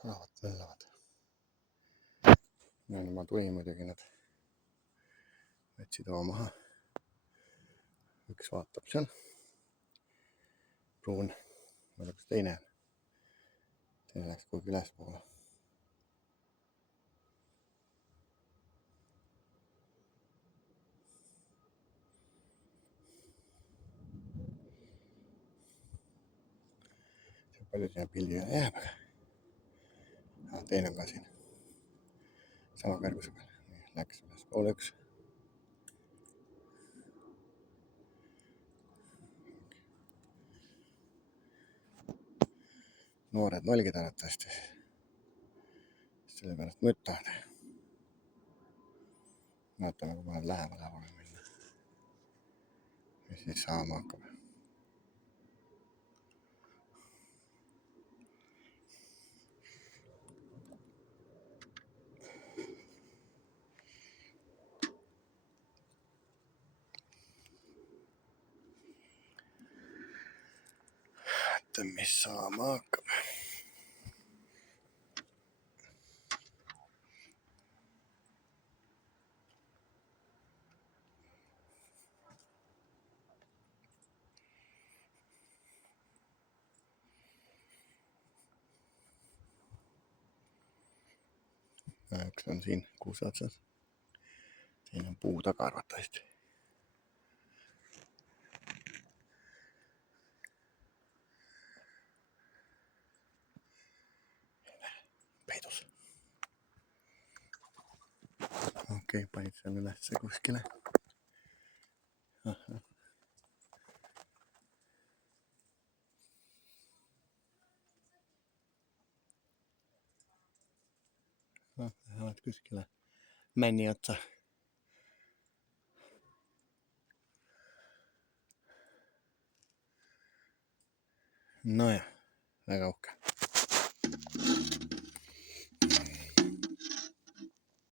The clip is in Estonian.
säravad, möllavad. Ma tulin muidugi, nad võtsid hoo maha. Üks vaatab seal, pruun, ma ei tea, kus teine on. Teine läks kuhugi ülespoole. Palju sinna pildi üle jääb, aga teine on ka siin sama kõrguse peal. Läks ülespoole üks. Noored nolgid arvatavasti. Sellepärast müttavad. Vaatame, kui ma lähemale võin minna. Ja siis saama hakkab. Mis saama hakkab. Üks on siin kuuse otsas. Teine on puu taga arvatavasti. Peidus. Okei, panid seal ülesse kuskile. Lähevad kuskile männi otsa. Nojah, väga uhke.